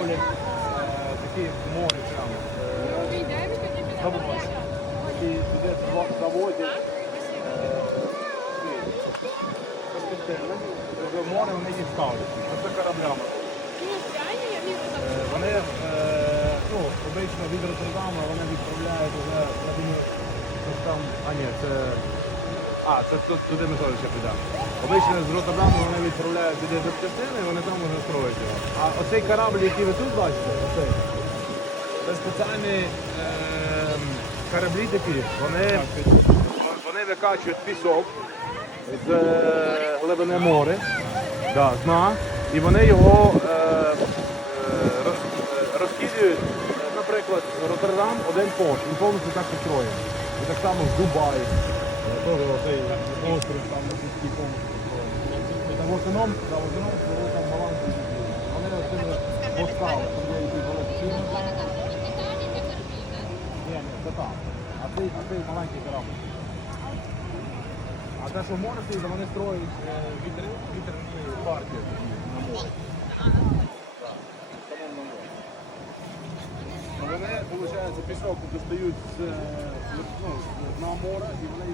ставлять е, такі море прямо. Е, завод. Такі туди заводять е, море вони їх ставлять. Оце кораблями. Е, Вони е, ну, обично від Роттердама вони відправляють вже, я думаю, там. А ні, це. А, це тут туди ми теж ще підемо. Обично з Роттердаму вони відправляють туди до частини, вони там вже строять його. А оцей корабль, який ви тут бачите, оцей, це спеціальні е, кораблі такі, вони, вони викачують пісок з е, глибини моря, да, з і вони його е, е, роз- розкидують, е, наприклад, Роттердам один порт, він повністю так построєний. І так само в Дубаї. Е, Теж оцей острів там на сільській повністю Там в основному, да, в основному коли там голландські люди. Вони оцими мостами, там є якісь великі. Ні, ні, це там. А цей, а цей маленький корабль. А те, що в море стоїть, вони строять е, вітер, вітерні парки на морі. Морі. Вони, виходить, пісок достають з, е, ну, з дна і вони